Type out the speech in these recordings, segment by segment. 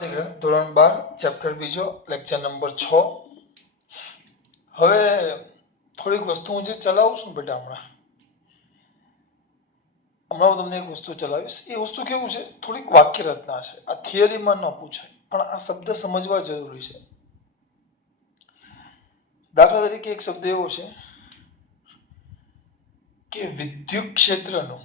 ધોરણ 12 ચેપ્ટર બીજો lecture number 6. હવે થોડીક વસ્તુ હું જે ચલાવું છું બેટા હમણાં હું તમને એક વસ્તુ ચલાવીશ. એ વસ્તુ કેવું છે, થોડીક વાક્ય રચના છે. આ થિયરીમાં ન પૂછાય પણ આ શબ્દ સમજવા જરૂરી છે. દાખલા તરીકે એક શબ્દ એવો છે કે વિદ્યુત ક્ષેત્રનું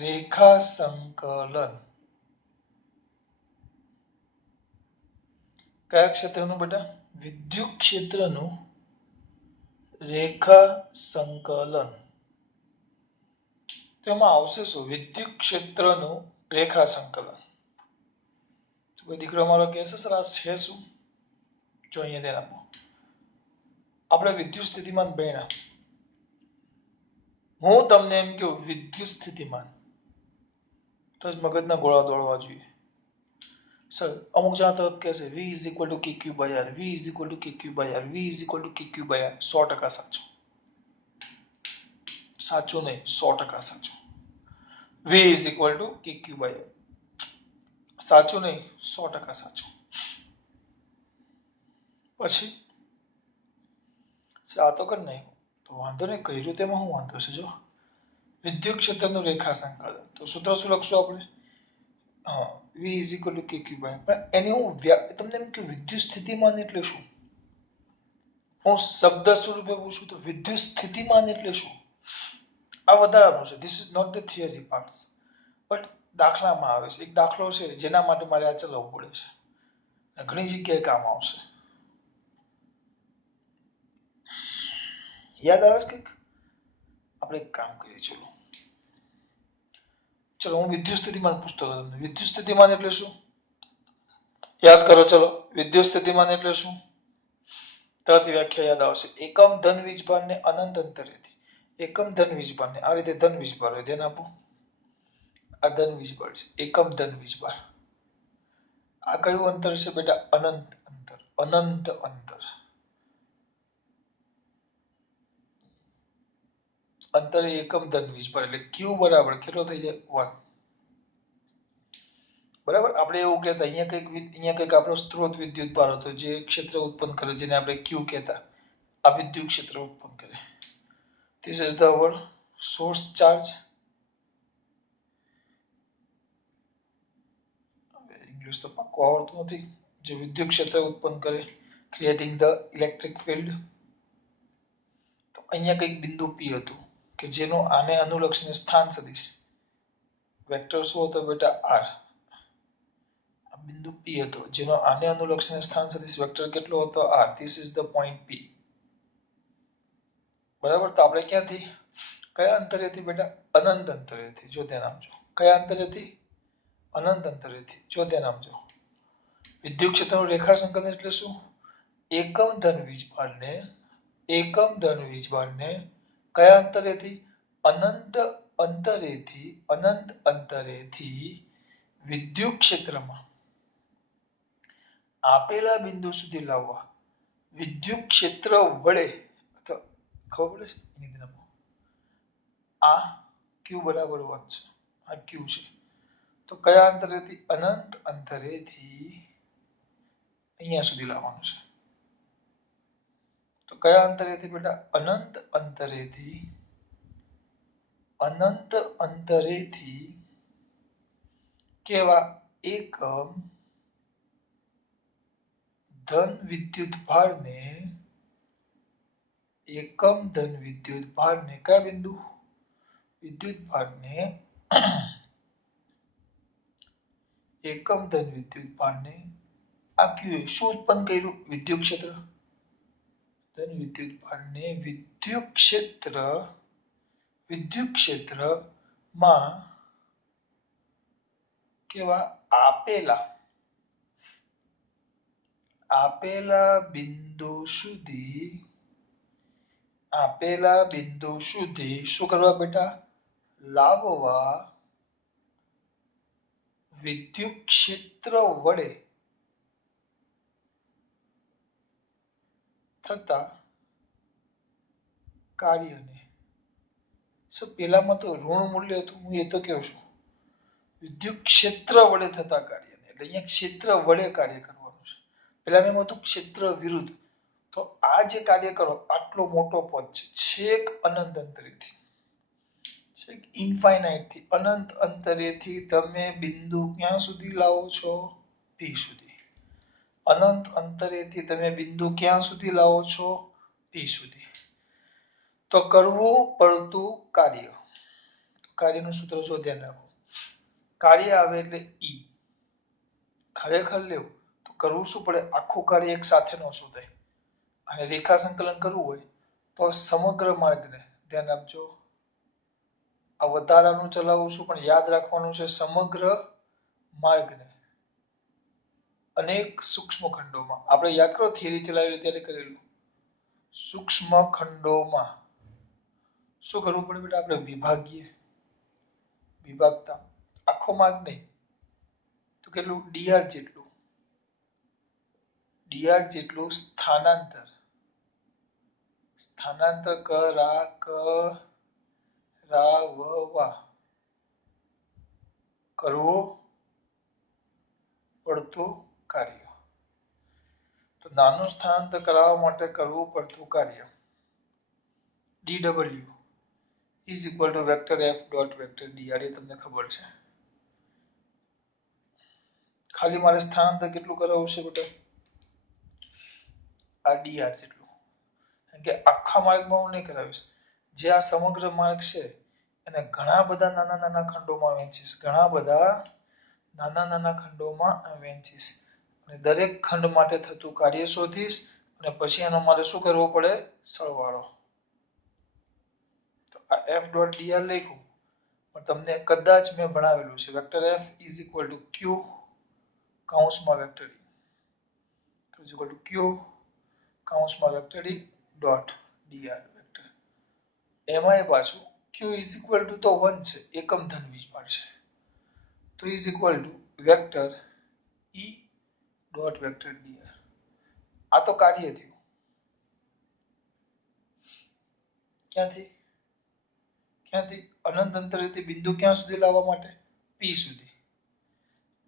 રેખા સંકલન. કયા ક્ષેત્રનું બેટા? વિદ્યુત ક્ષેત્રનું રેખા સંકલન. તેમાં આવશે શું? વિદ્યુત ક્ષેત્રનું રેખા સંકલન. તો કોઈ દીકરો મારો કહેશે સર આ છે શું? જો અહીંયા ધ્યાન આપો. આપણે વિદ્યુત સ્થિતિમાન ભણ્યા. હું તમને એમ કહું વિદ્યુત સ્થિતિમાન તો જ મગજના ગોળા દોડવા જોઈએ. સર અમુક જણા તરત કહેશે V is equal to KQ by R, V is equal to KQ by R, V is equal to KQ by R. 100% સાચું. સાચું નહીં, 100% સાચું. V is equal to KQ by R. સાચું નહીં, 100% સાચું. પછી આ તો કર નહીં તો વાંધો નહીં, કર્યું તેમાં શું વાંધો છે? જો વિદ્યુત ક્ષેત્રનું રેખા સંકલન, તો સૂત્ર શું લખશું આપણે? હા, V is equal to KQ by R. પણ એની હું તમને એમ કે વિદ્યુત સ્થિતિમાન એટલે શું? હું શબ્દ સ્વરૂપે પૂછું તો વિદ્યુત સ્થિતિમાન એટલે શું? આ વધારાનું છે. This is not the theory parts, but દાખલામાં આવે છે. એક દાખલો છે જેના માટે મારે આ ચલાવવું પડે છે. ઘણી જગ્યાએ કામ આવશે. યાદ આવે છે? આપણે એક કામ કરીએ. ચલો હું વિદ્યુત સ્થિતિમાન પૂછતો હતો તમને. વિદ્યુત સ્થિતિમાન એટલે શું? યાદ કરો. ચલો વિદ્યુત સ્થિતિમાન એટલે શું? તરત વ્યાખ્યા યાદ આવશે. એકમ ધન વીજભારને અનંત અંતરેથી, એકમ ધન વીજભારને આ રીતે ધન વીજભાર હોય, ધ્યાન આપો. આ ધન વીજભાર છે, એકમ ધન વીજભાર. આ કયું અંતર છે બેટા? અનંત અંતર. અનંત અંતર. અંતર એકમ ધન વીજભાર એટલે Q બરાબર કેટલો થઈ જાય? 1. બરાબર. આપણે એવું કહેતા અહીંયા કંઈક આપણો સ્ત્રોત વિદ્યુત ભાર હતો જે ક્ષેત્ર ઉત્પન્ન કરે, જેને આપણે Q કહેતા. આ વિદ્યુત ક્ષેત્ર ઉત્પન્ન કરે. This is the our source charge. English તો પાક્કું આવડતું નથી. જે વિદ્યુત ક્ષેત્ર ઉત્પન્ન કરે, ક્રિએટિંગ ધ ઇલેક્ટ્રિક ફિલ્ડ. તો અહીંયા કંઈક બિંદુ P હતું કે જેનો આને અનુલક્ષીને સ્થાન સદિશ વેક્ટર શું હતો બેટા? R. આ બિંદુ P હતો જેનો આને અનુલક્ષીને સ્થાન સદિશ વેક્ટર કેટલો હતો? R. This is the point P. બરાબર. તો આપણે ક્યાંથી, કયા અંતરેથી બેટા? અનંત અંતરેથી. જો ધ્યાન આપજો. કયા અંતરેથી? અનંત અંતરેથી. જો ધ્યાન આપજો. વિદ્યુત ક્ષેત્રનું રેખા સંકલન એટલે શું? એકમ ધન વીજભારને કયા અંતરેથી? અનંત અંતરેથી વિદ્યુત ક્ષેત્રમાં આપેલા બિંદુ સુધી લાવવા વિદ્યુત ક્ષેત્ર વડે. ખબર પડે છે? આ Q બરાબર 1 છે. આ Q છે. તો કયા અંતરેથી? અનંત અંતરેથી અહીંયા સુધી લાવવાનું છે. તો કયા અંતરેથી બેટા? અનંત અંતરેથી કેવા? એકમ ધન વિદ્યુત ભારને કયા બિંદુ? વિદ્યુત ભારને એકમ ધન વિદ્યુત ભારને આ Q શું ઉત્પન્ન કર્યું? વિદ્યુત ક્ષેત્ર. ધન વિદ્યુત ભારને વિદ્યુત ક્ષેત્રમાં કેવા? આપેલા બિંદુ સુધી શું કરવા બેટા? લાવવા વિદ્યુત ક્ષેત્ર વડે થતા કાર્યને પેલામાં તો ઋણ મૂલ્ય હતું, હું એ તો કહું છું વિદ્યુત ક્ષેત્ર વડે થતા કાર્યને, એટલે અહીંયા ક્ષેત્ર વડે કાર્ય કરવાનું છે. પેલામાં એમ હતું ક્ષેત્ર વિરુદ્ધ. તો આ જે કાર્ય કરો આટલો મોટો પદ છે, છેક અનંત અંતરેથી, છેક ઇન્ફાઇનાઇટ થી અનંત અંતરેથી તમે બિંદુ ક્યાં સુધી લાવો છો? પી સુધી. અનંત અંતરેથી તમે બિંદુ ક્યાં સુધી લાવો છો? પી સુધી. તો કરવું પડતું કાર્ય, કાર્યનું સૂત્ર જો ધ્યાન રાખો, કાર્ય આવે એટલે ઈ. ખરેખર લેવું તો કરવું શું પડે? આખું કાર્ય એક સાથે નો શોધાય. અને રેખા સંકલન કરવું હોય તો સમગ્ર માર્ગને, ધ્યાન આપજો, આ વધારાનું ચલાવું છું પણ યાદ રાખવાનું છે સમગ્ર માર્ગને અનેક સૂક્ષ્મ ખંડોમાં, આપણે યાદ કરો થિયરી ચલાવેલી ત્યારે કરેલું, સૂક્ષ્મ ખંડોમાં શું કરવું પડે બેટા? આપણે વિભાગીય, વિભાગતા, આખો માર્ગ નહીં તો કેટલું? ડીઆર જેટલું, ડીઆર જેટલું સ્થાનાંતર, સ્થાનાંતર કરાવવા કરવું પડતું કાર્ય. તો નાનું સ્થાનાંતર કરાવવા માટે કરવું પડતું કાર્ય dw is equal to vector f dot vector dr. એ તમને ખબર છે. ખાલી મારે સ્થાનાંતર કેટલું કરાવવું છે બેટા? આ dr જેટલું. કારણ કે આખા માર્ગમાં હું નહીં કરાવીશ, જે આ સમગ્ર માર્ગ છે એને ઘણા બધા નાના નાના ખંડોમાં વહેંચીશ, ઘણા બધા નાના નાના ખંડોમાં વહેંચીશ અને દરેક ખંડ માટે થતું કાર્ય શોધીશ અને પછી એનો મારે શું કરવો પડે? સરવાળો. તો આ f dot dr લખ્યું પણ તમને કદાચ મેં ભણાવેલું છે vector f is equal to q કૌંસમાં વેક્ટર e, તો is equal to q કૌંસમાં vector e dot dr vector. એમાંય પાછું q is equal to તો 1 છે, એકમ ધન વીજભાર છે, તો is equal to vector e dot vector dr. આ તો કાર્ય થયું. ક્યાંથી ક્યાંથી? અનંત અંતરેથી બિંદુ ક્યાં સુધી લાવવા માટે? પી સુધી.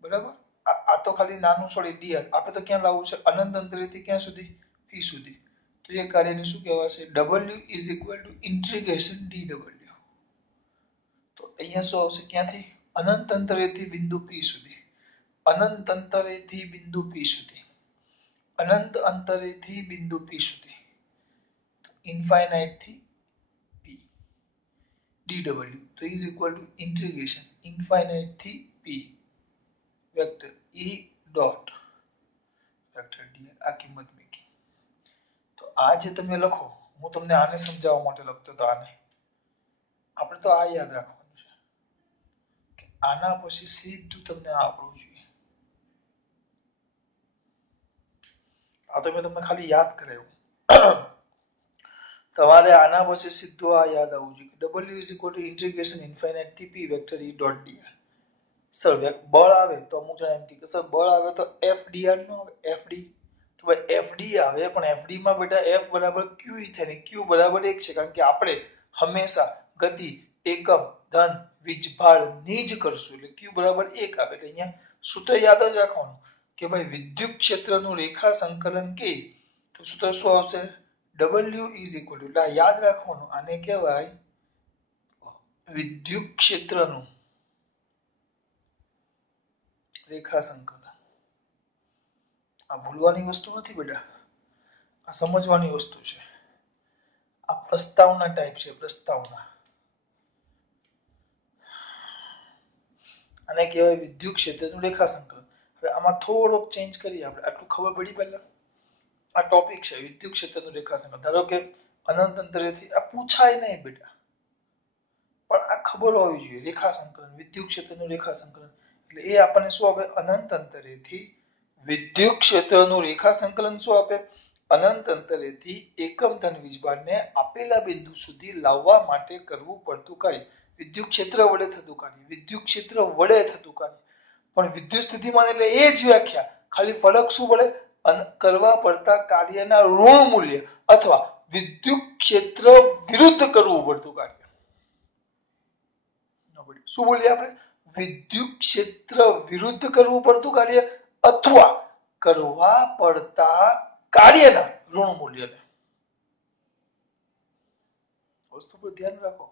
બરાબર? આ તો ખાલી નાનું છોડી dr, આપણે તો ક્યાં લાવવું છે? અનંત અંતરેથી ક્યાં સુધી? પી સુધી. તો એ કાર્યને શું કહેવાશે? w is equal to integration dw. તો અહીંયા શું આવશે? ક્યાંથી? અનંત અંતરેથી બિંદુ પી સુધી, અનંત અંતરેથી બિંદુ પી સુધી, અનંત અંતરેથી બિંદુ પી સુધી, ઇન્ફાઇનાઇટ થી p dw. તો is equal to integration infinite થી p vector e dot vector dr. આ કિંમત મૂકી. તો આ જે તમે લખો, હું તમને આને સમજાવવા માટે લખતો હતો, આને આપણે તો આ યાદ રાખવાનું છે કે આના પછી સીધું તમને આવડવું જોઈએ. આ તો મેં તમને ખાલી યાદ કરાવ્યું, તમારે આના પછી સીધું આ યાદ આવવું જોઈએ કે w is equal to integration infinite થી p vector e dot dr. Sir બળ આવે તો અમુક જણા એમ કે સર બળ આવે તો f dr નો આવે, fd. તો ભાઈ fd આવે પણ fd માં બેટા f બરાબર q થાય ને q બરાબર 1 છે, કારણ કે આપણે હંમેશા ગતિ એકમ ધન વીજભાર ની જ કરશું એટલે q બરાબર 1 આવે. એટલે અહીંયા સૂત્ર યાદ જ રાખવાનું કે ભાઈ વિદ્યુત ક્ષેત્રનું રેખા સંકલન કે તો સૂત્ર શું આવશે? w is equal to, એટલે યાદ રાખવાનું, આને કહેવાય વિદ્યુત ક્ષેત્રનું રેખા સંકલન. આ ભૂલવાની વસ્તુ નથી બેટા, આ સમજવાની વસ્તુ છે. આ પ્રસ્તાવના ટાઈપ છે, પ્રસ્તાવના. આને કહેવાય વિદ્યુત ક્ષેત્રનું રેખા સંકલન. હવે આમાં થોડોક ચેન્જ કરીએ આપણે, આટલું ખબર પડી પહેલા. આ ટોપિક છે વિદ્યુત ક્ષેત્રનું રેખા સંકલન. ધારો કે અનંત અંતરેથી, આ પૂછાય નહીં બેટા પણ આ ખબર હોવી જોઈએ, રેખા સંકલન, વિદ્યુત ક્ષેત્રનું રેખા સંકલન. એટલે એ આપણને શું આપે? અનંત અંતરેથી વિદ્યુત ક્ષેત્રનું રેખા સંકલન શું આપે? અનંત અંતરેથી એકમ ધન વીજભારને આપેલા બિંદુ સુધી લાવવા માટે કરવું પડતું કાર્ય. વિદ્યુત ક્ષેત્ર વડે થતું કાર્ય, વિદ્યુત ક્ષેત્ર વડે થતું કાર્ય. પણ વિદ્યુત સ્થિતિમાન એટલે એ જ વ્યાખ્યા, ખાલી ફરક શું પડે? કરવા પડતા કાર્યના ઋણ મૂલ્ય અથવા વિદ્યુત ક્ષેત્ર વિરુદ્ધ કરવું પડતું કાર્ય. શું બોલીએ આપણે? વિદ્યુત ક્ષેત્ર વિરુદ્ધ કરવું પડતું કાર્ય અથવા કરવા પડતા કાર્યના ઋણ મૂલ્યને. વસ્તુ પર ધ્યાન રાખો.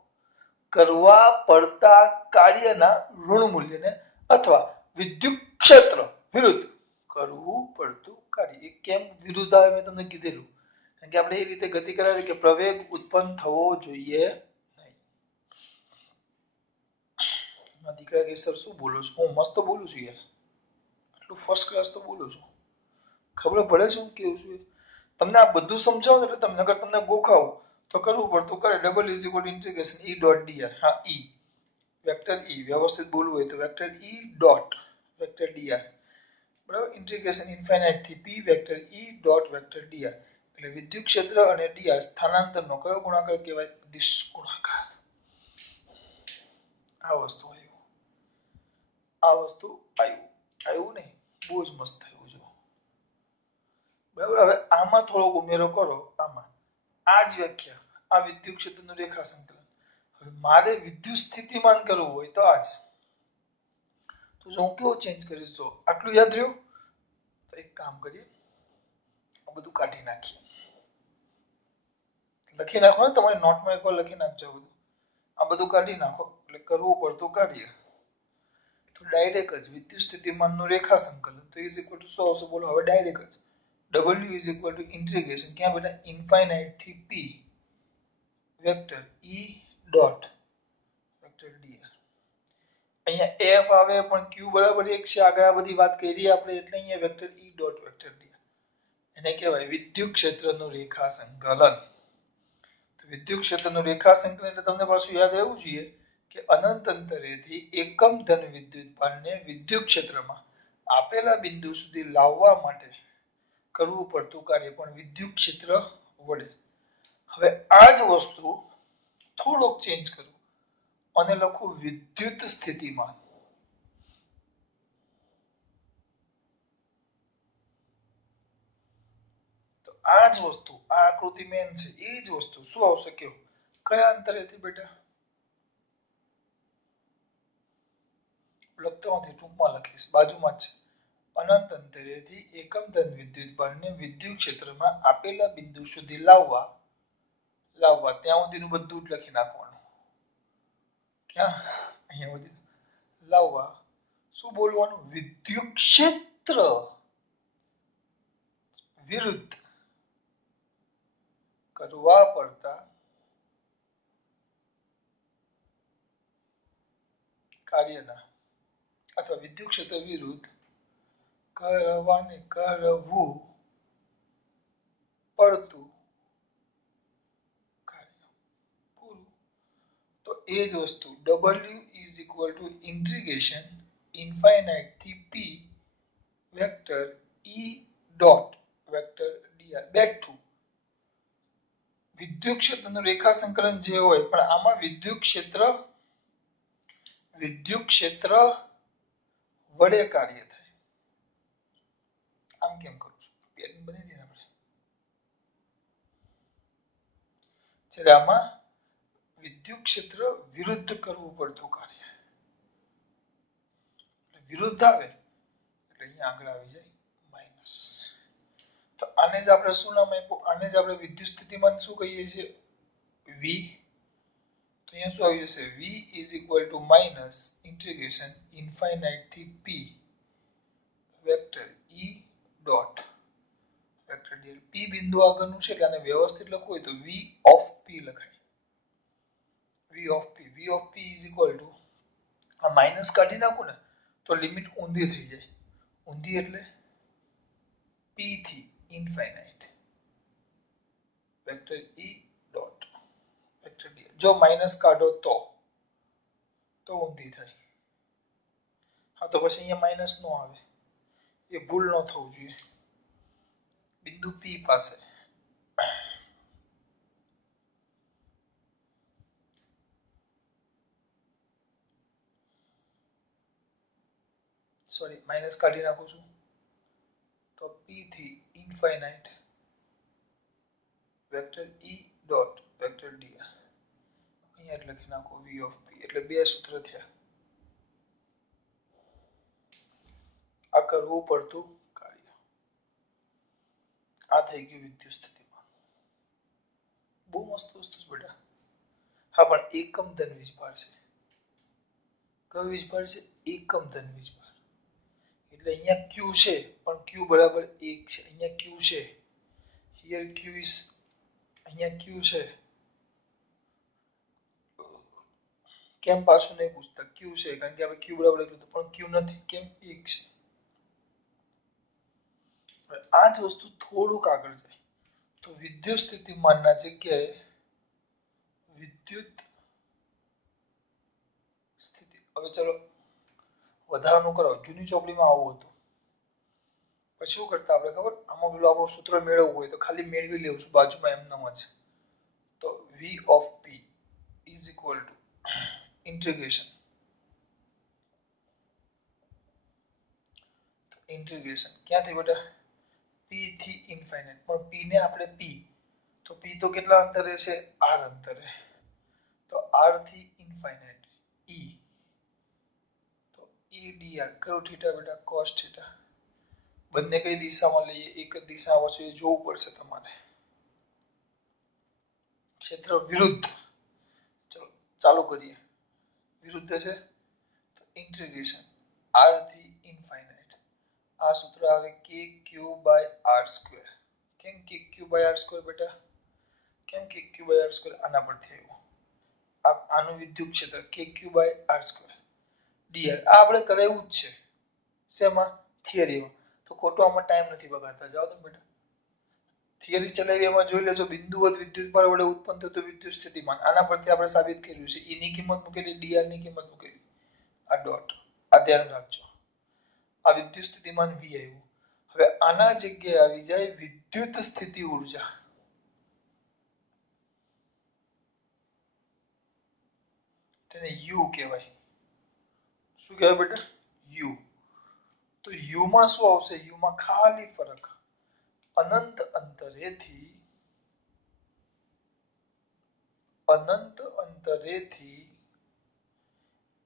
કરવા પડતા કાર્યના ઋણ મૂલ્યને અથવા વિદ્યુત ક્ષેત્ર વિરુદ્ધ કરવું પડતું કાર્ય. એ કેમ વિરુદ્ધ આવે મેં તમને કીધેલું. કારણ કે આપણે એ રીતે ગતિ કરાવી કે પ્રવેગ ઉત્પન્ન થવો જોઈએ નહીં. દીકરા કે સર શું બોલો છો? હું મસ્ત બોલું છું યાર, આટલું ફર્સ્ટ ક્લાસ તો બોલું છું. ખબર પડે છે હું કેવું છું? તમને આ બધું સમજાવું એટલે તમને અગર તમને ગોખાવું તો કરવું પડતું કરે double is equal to integration E dot DR. હા ઈ વેક્ટર ઈ વ્યવસ્થિત બોલવું હોય તો vector E dot vector DR બરાબર. ઇન્ટિગ્રેશન ઇન્ફાઇનાઇટ થી પી vector E dot vector DR. એટલે વિદ્યુત ક્ષેત્ર અને ડીઆર સ્થાનાંતરનો કયો ગુણાકાર કહેવાય? દિશ ગુણાકાર. આ વસ્તુ આવ્યું, આ વસ્તુ આવ્યું નહીં, બહુ જ મસ્ત થયું જો. બરાબર. હવે આમાં થોડોક ઉમેરો કરો. આમાં આ જ વ્યાખ્યા, આ વિદ્યુત ક્ષેત્રનું રેખા સંકલન. હવે મારે વિદ્યુત સ્થિતિમાન કરવું હોય તો આ જ. તો જો હું કેવો ચેન્જ કરીશ, જો આટલું યાદ રહ્યું તો એક કામ કરીએ, આ બધું કાઢી નાખીએ. લખી નાખો ને તમારી નોટમાં એકવાર લખી નાખજો બધું. આ બધું કાઢી નાખો એટલે કરવું પડતું કાર્ય. તો ડાયરેક્ટ જ વિદ્યુત સ્થિતિમાનનું રેખા સંકલન તો ઇઝ ઇક્વલ ટુ શું આવશે બોલો? હવે ડાયરેક્ટ જ W is equal to integration ક્યાં બેટા? ઇન્ફાઇનાઇટ થી P vector E dot vector dr. અહીંયા F આવે પણ Q બરાબર 1 છે. આગળ આ બધી વાત કરી આપણે એટલે અહીંયા vector E dot vector dr. એને કહેવાય વિદ્યુત ક્ષેત્રનું રેખા સંકલન. તો વિદ્યુત ક્ષેત્રનું રેખા સંકલન એટલે તમને પાછું યાદ રહેવું જોઈએ કે અનંત અંતરેથી એકમ ધન વિદ્યુત ભારને વિદ્યુત ક્ષેત્રમાં આપેલા બિંદુ સુધી લાવવા માટે કરવું પડતું કાર્ય પણ વિદ્યુત ક્ષેત્ર વડે. હવે આ જ વસ્તુ થોડોક ચેન્જ કરું અને લખું વિદ્યુત સ્થિતિમાન. તો આ જ વસ્તુ, આ આકૃતિ મેન છે, એ જ વસ્તુ શું આવશે કયો? કયા અંતરેથી બેટા? લખતો નથી, ટૂંકમાં લખીશ, બાજુમાં જ છે. અનંત અંતરેથી એકમ ધન વિદ્યુત ભારને વિદ્યુત ક્ષેત્રમાં આપેલા બિંદુ સુધી લાવવા ત્યાં સુધીનું બધું જ લખી નાખવાનું. ક્યાં? અહીંયા સુધી લાવવા શું બોલવાનું? વિદ્યુત ક્ષેત્ર વિરુદ્ધ કરવા પડતા કાર્યના અથવા વિદ્યુત ક્ષેત્ર વિરુદ્ધ કરવું પડતું કાર્ય. પૂરું. તો એ જ વસ્તુ W is equal to integration infinite થી P vector E dot vector dr. Back to વિદ્યુત ક્ષેત્રનું રેખા સંકલન જે હોય પણ આમાં વિદ્યુત ક્ષેત્ર વડે કાર્ય થાય. આમ કેમ કરું છું? પેન બની દે આપણે. જ્યારે આમાં વિદ્યુત ક્ષેત્ર વિરુદ્ધ કરવું પડતું કાર્ય. વિરુદ્ધ આવે એટલે અહીંયા આગળ આવી જાય માઇનસ. તો આને જ આપણે શું નામ આપ્યું? આને જ આપણે વિદ્યુત સ્થિતિમાન શું કહીએ છીએ? V. તો અહીંયા શું આવી જશે? V is equal two minus integration infinite થી P vector E dot vector dl. P બિંદુ આગળનું છે એટલે આને વ્યવસ્થિત લખવું હોય તો V ઓફ P લખાય. V of P is equal two આ માઇનસ કાઢી નાખું ને તો લિમિટ ઊંધી થઈ જાય. ઊંધી એટલે P થી infinite vector E dot vector dl. જો માઇનસ કાઢો તો ઊંધી થાય. હા તો પછી અહીંયા માઇનસ નો આવે, એ ભૂલ ન થવું જોઈએ. બિંદુ P પાસે સોરી માઇનસ કાઢી નાખું છું તો P થી infinite vector E dot vector dr. અહીંયા લખી નાખો v of p એટલે બે સૂત્ર થયા. આ કરવું પડતું કાર્ય. આ થઈ ગયું વિદ્યુત સ્થિતિમાન. બહુ મસ્ત વસ્તુ છે બેટા. હા પણ એકમ ધન વીજભાર છે. કયો વીજભાર છે? એકમ ધન વીજભાર. એટલે અહીંયા q છે પણ q બરાબર 1 છે. અહીંયા q છે. here q is અહીંયા q છે. કેમ પાછું નહીં પૂછતા q છે કારણ કે આપણે q બરાબર લખ્યું પણ q નથી કેમ 1 છે. આ જ વસ્તુ થોડુંક આગળ જાય તો વિદ્યુત સ્થિતિમાનના જગ્યાએ વિદ્યુત સ્થિતિ. હવે ચલો વધારાનું કરો. જૂની ચોપડીમાં આવું હતું. પછી શું કરતા આપણે ખબર? આમાં પેલું આપણું સૂત્ર મેળવવું હોય તો ખાલી મેળવી લેવું છું બાજુમાં એમનામ જ. તો v of p is equal to integration ક્યાંથી બેટા? p થી ઇન્ફાઇનાઇટ. પણ p ને આપણે p તો p તો કેટલા અંતરે છે? r અંતરે. તો r થી ઇન્ફાઇનાઇટ e તો e dr કયો થીટા બેટા? cos theta. બંને કઈ દિશામાં લઈએ? એક જ દિશામાં છે એ જોવું પડશે તમારે. ક્ષેત્ર વિરુદ્ધ. ચલો ચાલુ કરીએ. વિરુદ્ધ છે તો ઇન્ટિગ્રેશન r થી ઇન્ફાઇનાઇટ. આ સૂત્ર આવે kq/r². કેમ kq/r² બેટા? કેમ kq/r²? આના પરથી આવ્યું. આનું વિદ્યુત ક્ષેત્ર kq/r². dr આ આપણે કરાવ્યું જ છે. શેમાં? થિયરીમાં. તો ખોટો આમાં ટાઈમ નથી બગાડતા. જાઓ તો બેટા. થિયરી ચલાવી એમાં જોઈ લેજો બિંદુવત વિદ્યુતભાર વડે ઉત્પન્ન થતું વિદ્યુત સ્થિતિમાન. આના પરથી આપણે સાબિત કર્યું છે. E ની કિંમત મૂકેલી, dr ની કિંમત મૂકેલી. આ ડોટ. આ ધ્યાન રાખજો. આ વિદ્યુત સ્થિતિમાન v આવ્યું. હવે આના જગ્યાએ આવી જાય વિદ્યુત સ્થિતિ ઊર્જા. તેને u કહેવાય. શું કહેવાય બેટા? u. તો u માં શું આવશે? u માં ખાલી ફરક અનંત અંતરેથી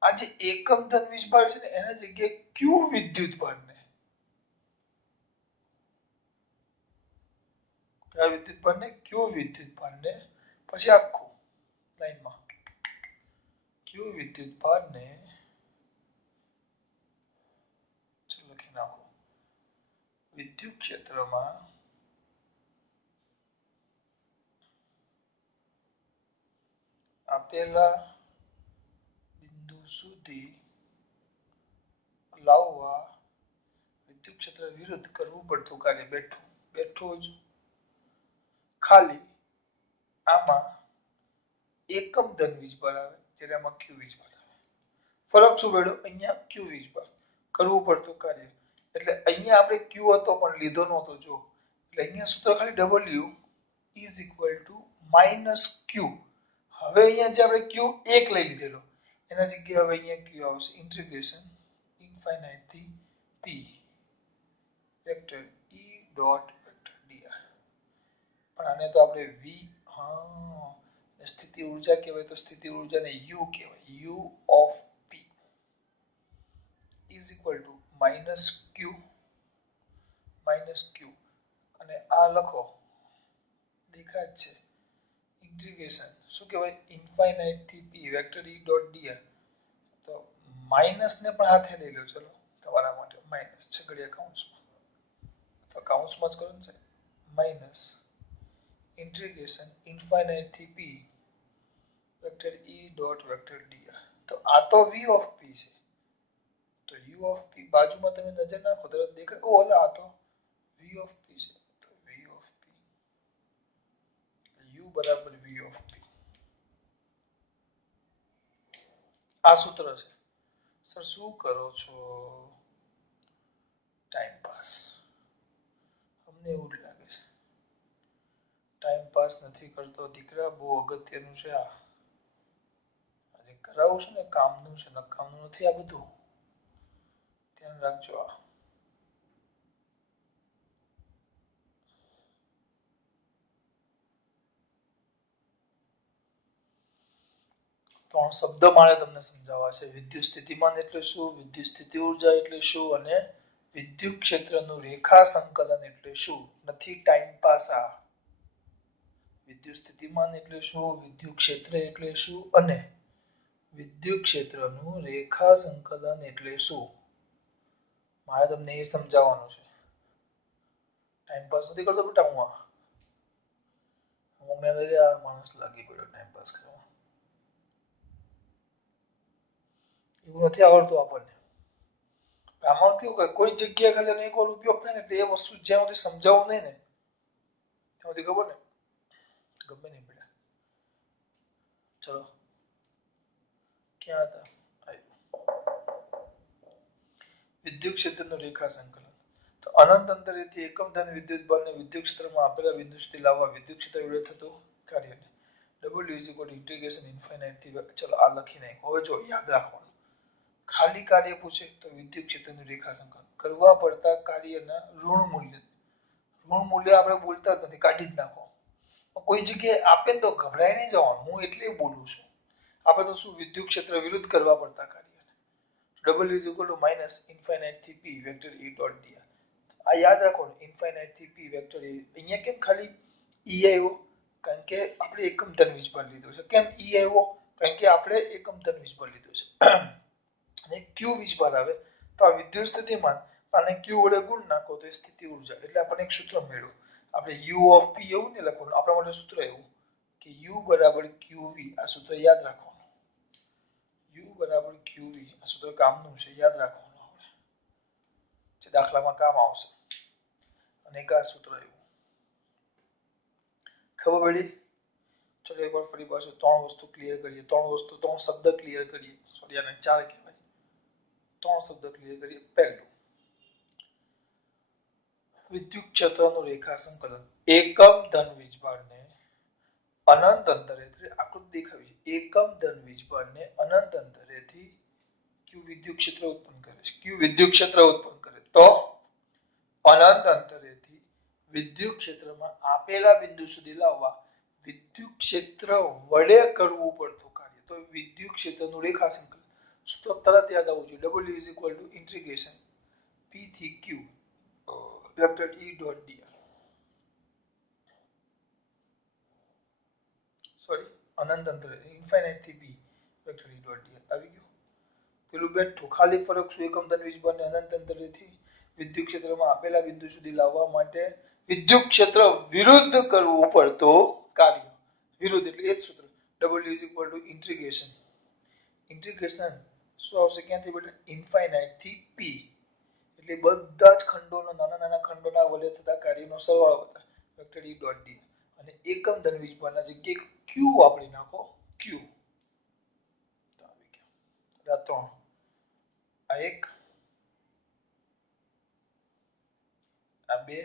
આ જે એકમ ધન વીજભાર છે ને એના જગ્યાએ q વિદ્યુતભારને q વિદ્યુતભારને પછી આખું લાઈનમાં q વિદ્યુતભારને લખી નાખો. વિદ્યુત ક્ષેત્રમાં આપેલા બિંદુ સુધી લાવવા વિદ્યુત ક્ષેત્ર વિરુદ્ધ કરવું પડતું કાર્ય. બેઠું જ ખાલી આમાં એકમ ધન વીજભાર આવે જ્યારે આમાં q વીજભાર આવે. ફરક શું પડ્યો? અહીંયા q વીજભાર કરવું પડતું કાર્ય. એટલે અહીંયા આપણે q હતો પણ લીધો નહોતો. જો એટલે અહીંયા સૂત્ર ખાલી w is equal to -q. હવે અહીંયા જે આપણે q 1 લઈ લીધેલો એના જગ્યાએ હવે અહીંયા q આવશે. ઇન્ટિગ્રેશન ઇન્ફાઇનાઇટ થી p vector e dot vector dr. પણ આને તો આપણે v સ્થિતિ ઊર્જા કહેવાય તો સ્થિતિ ઊર્જાને u કહેવાય. u of p is equal to -q અને આ લખો દેખાય જ છે. ઇન્ટિગ્રેશન શું કહેવાય? ઇન્ફાઇનાઇટ થી p vector e dot dr. તો માઈનસ ને પણ હાથે લઈ લો. ચલો તમારા માટે માઈનસ છગડીયા કૌંસમાં તો કૌંસમાં જ કરો ને સાહેબ. માઈનસ ઇન્ટિગ્રેશન ઇન્ફાઇનાઇટ થી p vector e dot vector dr. તો આ તો v of p છે. તો u of p બાજુમાં તમે નજર નાખો તરત દેખાય. ઓ આ તો v of p છે. તો v of p u બરાબર v of p. આ સૂત્ર છે. સર શું કરો છો? Time pass. અમને એવું જ લાગે છે. ટાઈમ પાસ નથી કરતો દીકરા. બહુ અગત્યનું છે આ. આજે કરાવું છું ને કામનું છે, નકામનું નથી આ બધું. ધ્યાન રાખજો. આ ત્રણ શબ્દ મારે તમને સમજાવવા છે. વિદ્યુત સ્થિતિમાન એટલે શું, વિદ્યુત સ્થિતિ ઊર્જા એટલે શું અને વિદ્યુત ક્ષેત્રનું રેખા સંકલન એટલે શું. નથી ટાઈમ પાસ આ. વિદ્યુત સ્થિતિમાન એટલે શું, વિદ્યુત ક્ષેત્ર એટલે શું અને વિદ્યુત ક્ષેત્રનું રેખા સંકલન એટલે શું. મારે તમને એ સમજાવવાનું છે. ટાઈમ પાસ નથી કરતો બેટા હું. અમને આ માણસ લાગી પડ્યો ટાઈમ પાસ કરવા. એવું નથી આવડતું આપણને. આમાં કેવું કે કોઈ જગ્યાએ ખાલી એક વાર ઉપયોગ થાય ને એટલે એ વસ્તુ જ્યાં સુધી સમજાવવું નહીં ને ત્યાં સુધી ખબર ને ગમે નહીં પડે. ચલો ક્યાં હતા. વિદ્યુત ક્ષેત્રનું રેખા સંકલન. તો અનંત અંતરેથી એકમ ધન વિદ્યુત બળને વિદ્યુત ક્ષેત્રમાં આપેલા બિંદુ સુધી લાવવા વિદ્યુત ક્ષેત્ર વડે થતું કાર્યને W ઇન્ટિગ્રેશન ઇન્ફાઇનાઇટ થી. ચલો આ લખી નાખો. હવે જો યાદ રાખવાનું, ખાલી કાર્ય પૂછે તો વિદ્યુત ક્ષેત્રનું રેખા સંકલન કરવા પડતા કાર્યના ઋણ મૂલ્ય આપણે બોલતા જ નથી, કાઢી જ નાખો. કોઈ જગ્યાએ આપે તો ગભરાઈ નહીં જવાનું, હું એટલે બોલું છું. આપણે તો શું વિદ્યુત ક્ષેત્ર વિરુદ્ધ કરવા પડતા કાર્ય. W માઇનસ ઇન્ફાઇનાઇટ થી P vector E dot dr. આ યાદ રાખો, ઇન્ફાઇનાઇટ થી P વેક્ટર E. અહીંયા કેમ ખાલી E આવ્યો? કારણ કે આપણે એકમ ધન વીજભાર લીધો છે. કેમ E આવ્યો? કારણ કે આપણે એકમ ધન વીજભાર લીધો છે. અને Q વીજભાર આવે તો આ વિદ્યુત સ્થિતિમાન અને Q વડે ગુણ નાખો તો એ સ્થિતિ ઊર્જા. એટલે આપણને એક સૂત્ર મળ્યું. આપણે U of P એવું નહીં લખવાનું, આપણા માટે સૂત્ર એવું કે U બરાબર QV. આ સૂત્ર યાદ રાખવાનું. U બરાબર QV. આ સૂત્ર કામનું છે, યાદ રાખવાનું. આપણે જે દાખલામાં કામ આવશે. અને એક આ સૂત્ર એવું ખબર પડી. ચલો એકવાર ફરી પાછું ત્રણ વસ્તુ ક્લિયર કરીએ. ત્રણ શબ્દ ક્લિયર કરીએ. સોરી આને ચાર કહેવાય. ત્રણ શબ્દ ક્લિયર કરીએ. પહેલું, વિદ્યુત ક્ષેત્રનું રેખા સંકલન એકમ ધન વીજભારને અનંત અંતરેથી આકૃતિ દેખાવી છે. એકમ ધન વીજભારને અનંત અંતરેથી Q વિદ્યુત ક્ષેત્ર ઉત્પન્ન કરે છે. Q વિદ્યુત ક્ષેત્ર ઉત્પન્ન કરે તો અનંત અંતરેથી વિદ્યુત ક્ષેત્રમાં આપેલા બિંદુ સુધી લાવવા વિદ્યુત ક્ષેત્ર વડે કરવું પડતું કાર્ય. તો વિદ્યુત ક્ષેત્રનું રેખા સંકલન સૂત્ર તરત યાદ આવવું જોઈએ. W ઇન્ટિગ્રેશન P થી Q vector E dot dr. Sorry અનંત અંતરે ઇન્ફાઇનાઇટ થી P vector E dot dr આવી ગયું. પેલું બેઠું ખાલી ફરક શું, એકમ ધન વીજભારને અનંત અંતરેથી વિદ્યુત ક્ષેત્રમાં આપેલા બિંદુ સુધી લાવવા માટે વિદ્યુત ક્ષેત્ર વિરુદ્ધ કરવું પડતું કાર્ય. વિરુદ્ધ એટલે એ જ સૂત્ર. W ઇન્ટિગ્રેશન શું આવશે ક્યાંથી બેટા? ઇન્ફાઇનાઇટ થી P. એટલે બધા જ ખંડોના નાના ખંડોના વડે થતા કાર્યનો સરવાળો બતાવે વેક્ટર E ડોટ dr. અને એકમ ધન વીજભારના જગ્યાએ Q વાપરી નાખો. Q આ ત્રણ, આ એક, આ બે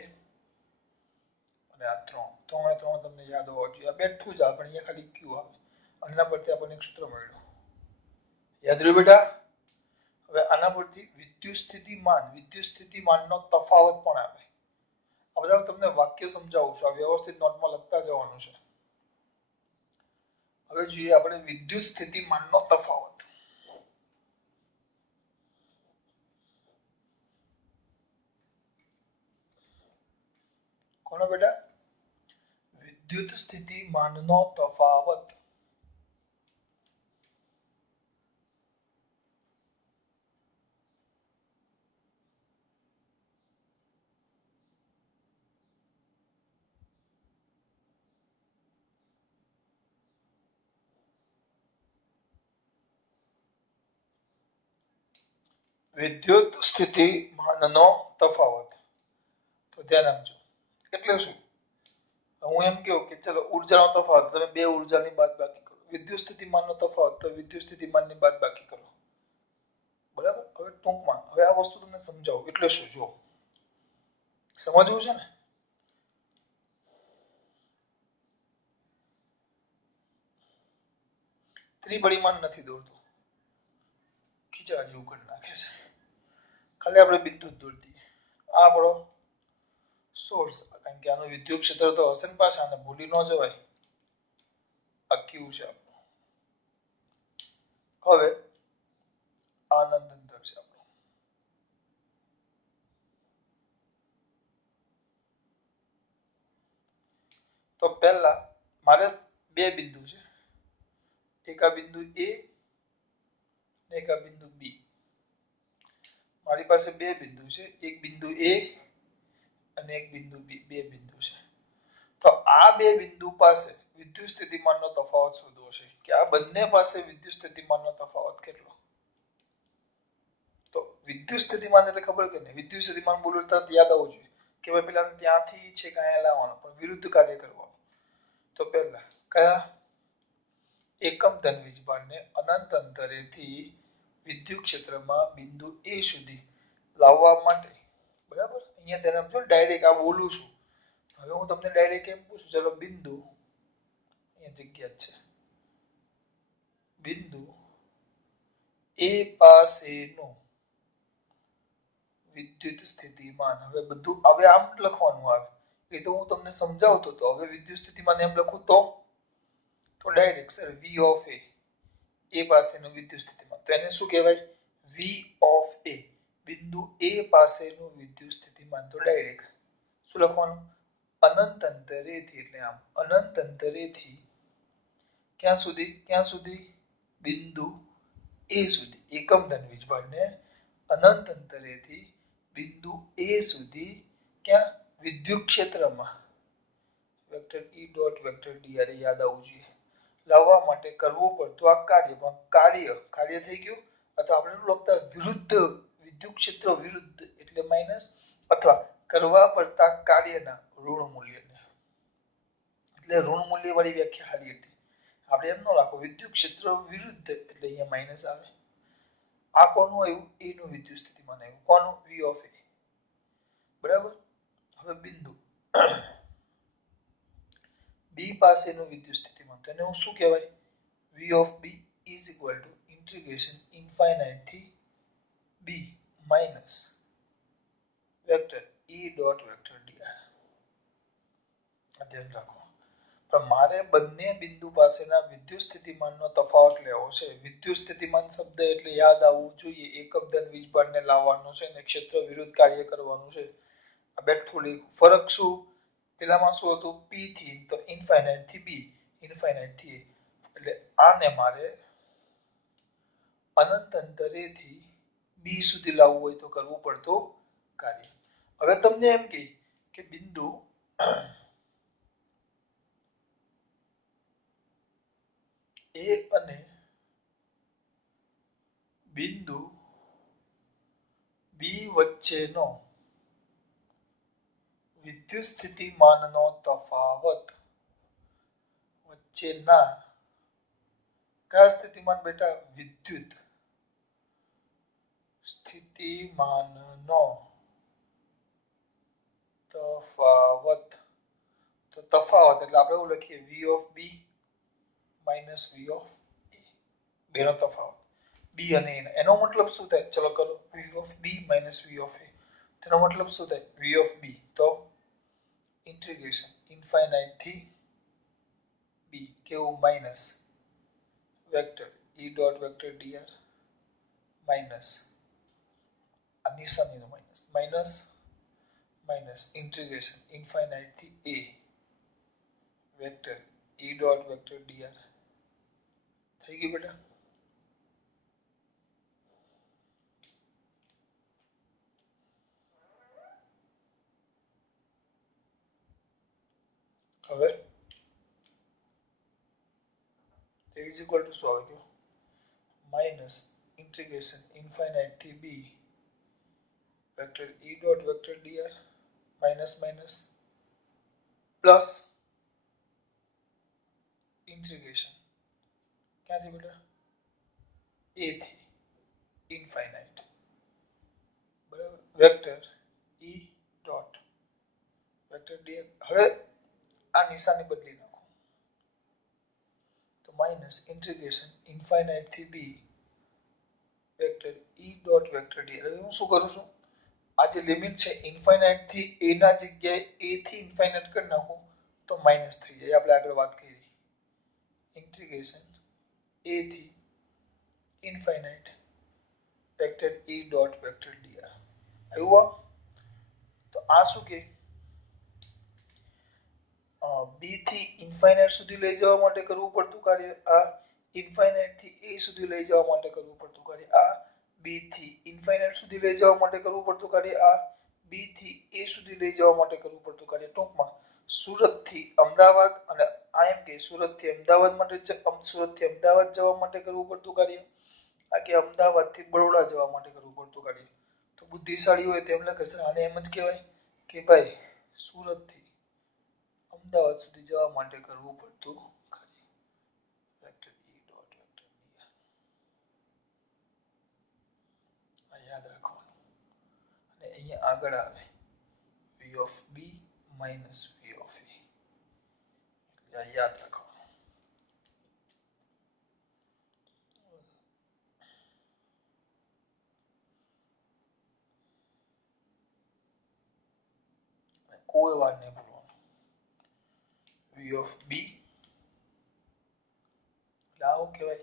અને આ ત્રણ. ત્રણે ત્રણ તમને યાદ હોવા જોઈએ. આ બેઠું જ આપણે અહીંયા ખાલી Q આવે અને એના પરથી આપણને એક સૂત્ર મળ્યું. યાદ રહ્યું બેટા? હવે આના પરથી વિદ્યુત સ્થિતિમાનનો તફાવત પણ આવે. આ બધા તમને વાક્ય સમજાવું છું. આ વ્યવસ્થિત નોટમાં લખતા જવાનું છે. હવે જોઈએ આપણે વિદ્યુત સ્થિતિમાનનો તફાવત. કોનો બેટા? વિદ્યુત સ્થિતિમાનનો તફાવત. વિદ્યુત સ્થિતિમાનનો તફાવત. તો ધ્યાન આપજો. એટલે શું? હું એમ કહું કે ચલો ઊર્જાનો તફાવત, તમે બે ઊર્જાની બાદબાકી કરો. વિદ્યુત સ્થિતિમાનનો તફાવત તો વિદ્યુત સ્થિતિમાનની બાદબાકી કરો. બરાબર? હવે ટૂંકમાં હવે આ વસ્તુ તમને સમજાવું. એટલે શું? જો સમજવું છે ને? ત્રિપરિમાણ નથી દોરતું, ખીચા જેવું કરી નાખે છે. ખાલી આપણે બિંદુ જ દોરી દઈએ. આ આપણો સોર્સ, કારણ કે આનું વિદ્યુત ક્ષેત્ર તો હશે ને પાછા, આને ભૂલી ન જવાય. આ Q છે. હવે આનંદ અંતર છે આપણું. તો પહેલા મારે બે બિંદુ છે, એક આ બિંદુ એ એક આ બિંદુ બી. મારી પાસે બે બિંદુ છે, એક બિંદુ એ અને એક બિંદુ બી, બે બિંદુ છે. તો આ બે બિંદુ પાસે વિદ્યુત સ્થિતિમાનનો તફાવત શોધવો છે કે આ બંને પાસે વિદ્યુત સ્થિતિમાનનો તફાવત કેટલો. તો વિદ્યુત સ્થિતિમાન એટલે ખબર કે નહીં, વિદ્યુત સ્થિતિમાન બોલું તરત યાદ આવવું જોઈએ કે ભાઈ પેલા ત્યાંથી છે કે અહીંયા લાવવાનો, પણ વિરુદ્ધ કાર્ય કરવાનું. તો પહેલા કયા એકમ ધન વીજભારને અનંત અંતરેથી વિદ્યુત ક્ષેત્રમાં બિંદુ એ સુધી લાવવા માટે, બરાબર. અહીંયા ધ્યાન આપજો, ડાયરેક્ટ આ બોલું છું. હવે હું તમને ડાયરેક્ટ એમ પૂછું, ચલો બિંદુ અહીંયા જગ્યા છે, બિંદુ એ પાસેનું વિદ્યુત સ્થિતિમાન. હવે બધું હવે આમ લખવાનું આવે, એ તો હું તમને સમજાવતો હતો. હવે વિદ્યુત સ્થિતિમાન એમ લખું તો ડાયરેક્ટ સર વી ઓફ એ પાસેનું વિદ્યુત સ્થિતિમાન. તો એને શું કહેવાય? વી ઓફ એ, બિંદુ એ પાસેનું વિદ્યુત સ્થિતિમાન. તો ડાયરેક્ટ શું લખવાનું? અનંત અંતરેથી, એટલે આમ અનંત અંતરેથી ક્યાં સુધી? બિંદુ એ સુધી. એકમ ધન વીજભારને અનંત અંતરેથી બિંદુ એ સુધી ક્યાં? વિદ્યુત ક્ષેત્રમાં vector E dot vector D યાદ આવવું જોઈએ. લાવવા માટે કરવું પડતું આ કાર્ય, પણ કાર્ય થઈ ગયું. અથવા આપણે લખતા વિરુદ્ધ વિદ્યુત ક્ષેત્ર વિરુદ્ધ એટલે માઇનસ, અથવા કરવા પડતા કાર્યના ઋણ મૂલ્યને, એટલે ઋણ મૂલ્ય વાળી વ્યાખ્યા હારી હતી. આપણે એમ ન રાખો વિદ્યુત ક્ષેત્ર વિરુદ્ધ એટલે અહીંયા માઇનસ આવે. આ કોનું આવ્યું? એ નું વિદ્યુત સ્થિતિમાન આવ્યું. કોનું? વી ઓફ એ, બરાબર. હવે બિંદુ બી પાસેનું વિદ્યુત સ્થિતિમાન, તેને હું શું કહેવાય? V of B is equal to integration infinite થી B minus vector E dot vector d r. ધ્યાન રાખો. પણ મારે બંને બિંદુ પાસેના વિદ્યુત સ્થિતિમાનનો તફાવત લેવો છે. વિદ્યુત સ્થિતિમાન શબ્દ એટલે યાદ આવવું જોઈએ એકમ ધન વીજભારને લાવવાનો છે અને ક્ષેત્ર વિરુદ્ધ કાર્ય કરવાનું છે. આ બેઠું લીધું. ફરક શું? પેલામાં શું હતું? પી થી તો ઇન્ફાઇનાઇટ થી બી, ઇન્ફાઇનાઇટ થી એ. એટલે આને મારે અનંત અંતરેથી બી સુધી લાવવું હોય તો કરવું પડતું કાર્ય. હવે તમને એમ કે બિંદુ એ અને બિંદુ બી વચ્ચેનો વિદ્યુત સ્થિતિમાનનો તફાવત વચ્ચેના કયા સ્થિતિમાન બેટા? વિદ્યુત સ્થિતિમાનનો તફાવત. તો તફાવત એટલે આપણે એવું લખીએ V of B minus V of A, બેનો તફાવત. બી અને એ, એનો મતલબ શું થાય? ચલો કરો, V of B minus V of A. તેનો મતલબ શું થાય? વી ઓફ બી તો ઇન્ટિગ્રેશન ઇન્ફાઇનાઇટ થી બી કેવું? Minus vector E dot vector DR minus આ નિશાનીનો minus, minus minus integration infinite થી A vector E dot vector DR. થઈ ગયું બેટા? હવે ઇઝ ઇક્વલ ટુ શું આવી ગયું? માઇનસ ઇન્ટિગ્રેશન ઇન્ફાઇનાઇટ થી B vector E dot vector DR minus minus plus integration ક્યાંથી બેટા? એ થી ઇન્ફાઇનાઇટ, બરાબર, vector E dot vector DR. હવે આ નિશાની બદલી નાખો તો માઇનસ ઇન્ટિગ્રેશન ઇન્ફાઇનાઇટ થી B vector E dot vector DR. હવે હું શું કરું છું? આ જે લિમિટ છે ઇન્ફાઇનાઇટ થી એ ના જગ્યાએ એ થી ઇન્ફાઇનાઇટ કરી નાખું તો માઇનસ થઈ જાય. આપણે આગળ વાત કરી ઇન્ટિગ્રેશન એ થી infinite vector E dot vector dr આવ્યું. તો આ શું કે બી થી ઇન્ફાઇનાઇટ સુધી લઈ જવા માટે કરવું પડતું કાર્ય, આ ઇન્ફાઇનાઇટ થી એ સુધી લઈ જવા માટે કરવું પડતું કાર્ય, આ બી થી ઇન્ફાઇનાઇટ સુધી લઈ જવા માટે કરવું પડતું કાર્ય, આ બી થી એ સુધી લઈ જવા માટે કરવું પડતું કાર્ય. ટૂંકમાં સુરત થી અમદાવાદ અને આ એમ કે સુરત થી અમદાવાદ માટે સુરત થી અમદાવાદ જવા માટે કરવું પડતું કાર્ય, આ કે અમદાવાદ થી બરોડા જવા માટે કરવું પડતું કાર્ય. તો બુદ્ધિશાળી હોય તેમ લખે છે આને એમ જ કહેવાય કે ભાઈ સુરત થી અમદાવાદ સુધી જવા માટે કરવું પડતું કાર્ય. Vector E dot vector dr આ યાદ રાખવાનું. અને અહીંયા આગળ આવે v of b minus v of a. આ યાદ રાખવાનું. કોઈ વાર નહીં ભૂલવાનું. v of b એટલે આવું કહેવાય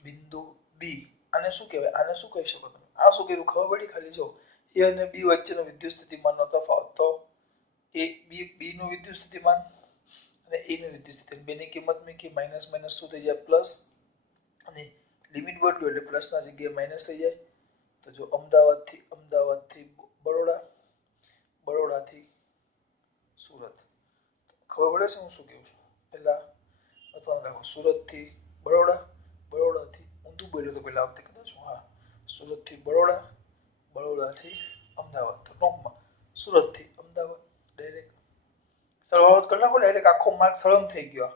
બિંદુ બી. આને શું કહેવાય? આને શું કહી શકો તમે? આ શું કર્યું ખબર પડી? ખાલી જો એ અને બી વચ્ચેનો વિદ્યુત સ્થિતિમાનનો તફાવત. તો એ બી નું વિદ્યુત સ્થિતિમાન અને એ નું વિદ્યુત સ્થિતિમાન બેની કિંમત મૂકી માઇનસ માઇનસ શું થઈ જાય પ્લસ, અને લિમિટ બદલું એટલે પ્લસ ના જગ્યાએ માઇનસ થઈ જાય. તો જો અમદાવાદ થી બરોડા, બરોડા થી સુરત. ખબર પડે છે હું શું કહું છું? પેલા અથવા રાખો સુરત થી બરોડા, બરોડા થી ઊંધું બોલ્યો તો પેલા વખતે કદાચ હા સુરત થી બરોડા, બરોડા થી અમદાવાદ. તો ટૂંકમાં સુરત થી અમદાવાદ ડાયરેક્ટ સરવાળો કરી નાખો, ડાયરેક્ટ આખો માર્ક સળંગ થઈ ગયો.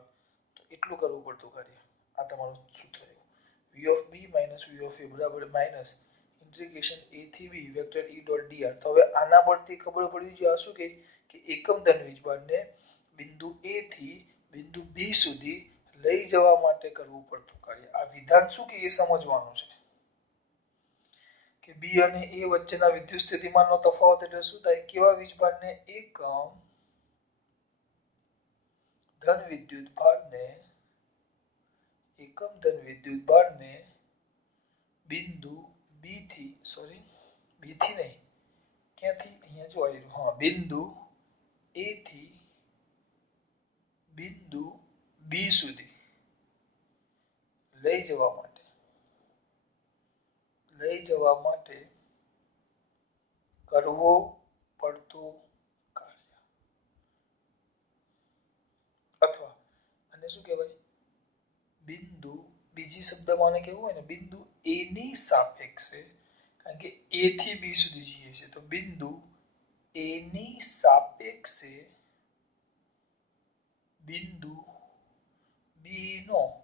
તો એટલું કરવું પડતું કાર્ય. આ તમારું સૂત્ર આવ્યું. v of b minus v of a બરાબર માઇનસ ઇન્ટિગ્રેશન a થી b vector E dot dr. તો હવે આના પરથી ખબર પડી છે આ શું કે એકમ ધન વીજભારને બિંદુ A થી બિંદુ B સુધી લઈ જવા માટે કરવું પડતું કાર્ય. આ વિધાન શું કે એ સમજવાનું છે કે બી અને એ વચ્ચેના વિદ્યુત સ્થિતિમાનનો તફાવત એટલે શું થાય? કેવા વીજભારને? એકમ ધન વિદ્યુત ભારને, એકમ ધન વિદ્યુત ભારને બિંદુ બી થી બી થી નહીં ક્યાંથી? અહીંયા જો આવ્યું હા બિંદુ એ થી બિંદુ બી સુધી લઈ જવા માટે કરવો પડતું કાર્ય. અથવા આને શું કહેવાય? બિંદુ બીજી શબ્દમાં આને કેવું હોય ને બિંદુ એ ની સાપેક્ષે, કારણ કે એ થી બી સુધી જઈએ છે તો બિંદુ એ ની સાપેક્ષે બિંદુ બી નો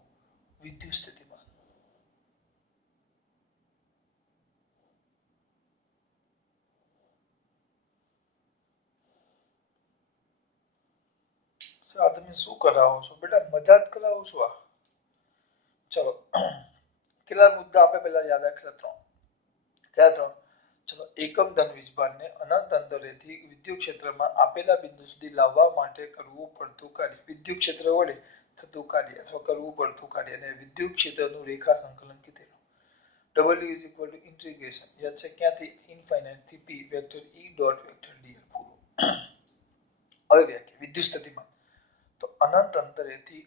વિદ્યુત સ્થિતિમાન. તમે શું કરાવો છો બેટા? મજા જ કરાવો છો આ. ચલો કેટલા મુદ્દા આપણે પહેલા યાદ રાખેલા? ત્રણ. કયા ત્રણ? ચલો એકમ ધન વીજભારને અનંત અંતરેથી વિદ્યુત ક્ષેત્રમાં આપેલા બિંદુ સુધી લાવવા માટે કરવું પડતું કાર્ય. વિદ્યુત ક્ષેત્ર વડે થતું કાર્ય અથવા કરવું પડતું કાર્ય અને વિદ્યુત ક્ષેત્રનું રેખા સંકલન કીધેલું. W is equal to integration યાદ છે ક્યાંથી? ઇન્ફાઇનાઇટ થી p vector E dot vector dr પૂરું. હવે વ્યાખ્યા વિદ્યુત સ્થિતિમાન. તો અનંત અંતરેથી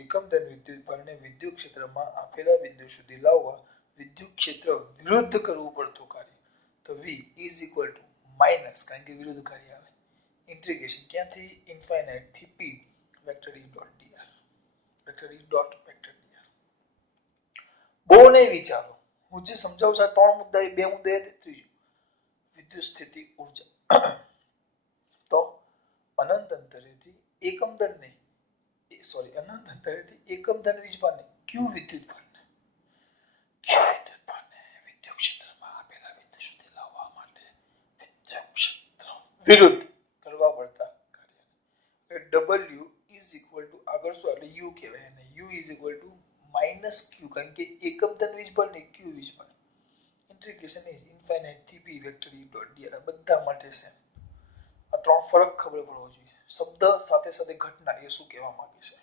એકમ ધન વિદ્યુત ભારને વિદ્યુત ક્ષેત્રમાં આપેલા બિંદુ સુધી લાવવા વિદ્યુત ક્ષેત્ર વિરુદ્ધ કરવું પડતું કાર્ય. તો V is equal to minus, કારણ કે વિરુદ્ધ કાર્ય આવે, ઇન્ટિગ્રેશન ક્યાંથી? ઇન્ફાઇનાઇટ થી p vector E dot dr. Vector E dot vector dr. બહુ નહીં વિચારો, હું જે સમજાવું છું ત્રણ મુદ્દા, બે મુદ્દા ત્રીજું વિદ્યુત સ્થિતિ ઊર્જા. તો અનંત અંતરેથી એકમ ધન નહીં અનંત અંતરેથી એકમ ધન વીજભારને ક્યુ વિદ્યુત ભારને વિદ્યુત ક્ષેત્રમાં આપેલા બિંદુ સુધી લાવવા માટે વિદ્યુત ક્ષેત્ર વિરુદ્ધ કરવા પડતા કાર્ય. W is equal to આગળ શું એટલે U કહેવાય અને U is equal to minus Q, કારણ કે એકમ ધન વીજભાર ને ક્યુ વીજભાર. ઇન્ટિગ્રેશન ઇઝ ઇન્ફાઇનાઇટ થી p vector E dot dr. બધા માટે સેમ. આ ત્રણ ફરક ખબર પડવો જોઈએ. શબ્દ સાથે સાથે ઘટના એ શું કહેવા માંગે છે.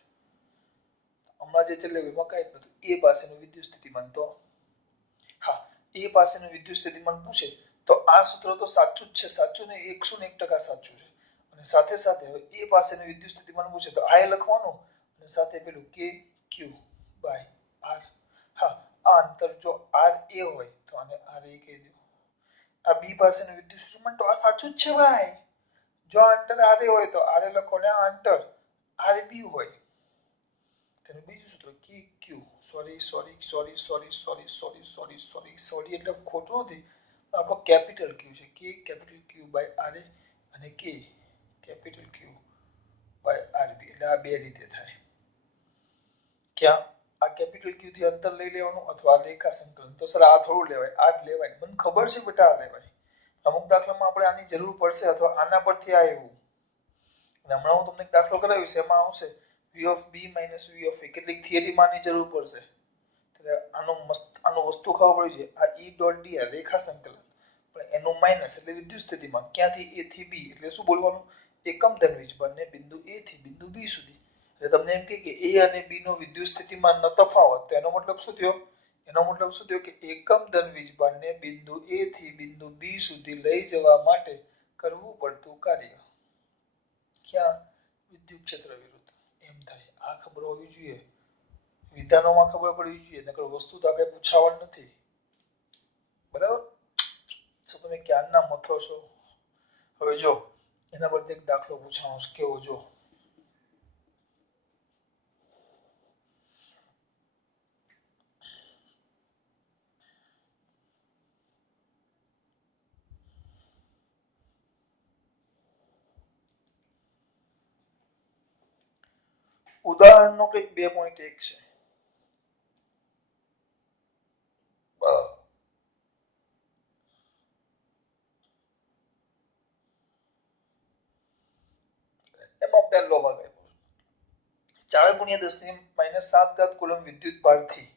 હમણાં જે ચલાવ્યું એમાં કાંઈ જ નતું. એ પાસેનું વિદ્યુત સ્થિતિમાન તો હા, એ પાસેનું વિદ્યુત સ્થિતિમાન પૂછે તો આ સૂત્ર તો સાચું જ છે, સાચું ને 101% સાચું છે. અને સાથે સાથે હવે એ પાસેનું વિદ્યુત સ્થિતિમાન પૂછે તો આ લખવાનું અને સાથે પેલું કે ક્યુ બાય આર. હા, આ અંતર જો આર એ હોય તો આને આર એ કહી દો. આ બી પાસેનું વિદ્યુત સ્થિતિમાન તો આ સાચું જ છે ભાઈ. જો આ અંતર આર એ હોય તો આર એ લખો ને આ અંતર આર બી હોય. તેનું બીજું સૂત્ર કે ક્યુ સોરી એટલે ખોટું નથી, આપણો કેપિટલ ક્યુ છે કે capital Q by R A અને કે capital Q by R B. એટલે આ બે રીતે થાય. ક્યાં આ કેપિટલ ક્યુ થી અંતર લઈ લેવાનું અથવા રેખા સંકલન. તો સર આ થોડું લેવાય, આ જ લેવાય. મને ખબર છે બેટા આ લેવાય. અમુક દાખલામાં આપણે આની જરૂર પડશે અથવા આના પરથી આ આવ્યું. અને હમણાં હું તમને એક દાખલો કરાવીશ એમાં આવશે v of b minus v of a. કેટલીક થિયરીમાં આની જરૂર પડશે. આનું વસ્તુ ખબર પડી છે. આ e ડોટ dr રેખા સંકલન, પણ એનું માઇનસ એટલે વિદ્યુત સ્થિતિમાન. ક્યાંથી a થી b એટલે શું બોલવાનું? એકમ ધન વીજભારને બિંદુ a થી બિંદુ b સુધી. એટલે તમને એમ કે a અને b નો વિદ્યુત સ્થિતિમાનનો તફાવત. તો એનો મતલબ શું થયો? એનો મતલબ શું થયો કે એકમ ધન વીજભારને બિંદુ a થી બિંદુ b સુધી લઈ જવા માટે કરવું પડતું કાર્ય. ક્યાં? વિદ્યુત ક્ષેત્ર વિરુદ્ધ. એમ થાય. આ ખબર હોવી જોઈએ. વિધાનોમાં ખબર પડવી જોઈએ, નકર વસ્તુ તો આપણે પૂછાવાની નથી. બરાબર? તો તમે ક્યારના મથો છો. હવે જો એના પરથી એક દાખલો પૂછવાનો છે, કેવો જો. ઉદાહરણનો કંઈક 2.1 છે. એમાં પહેલો ભાગ આપ્યો 4 ગુણ્યા 10 ની -7 ઘાત કુલમ વિદ્યુત ભારથી.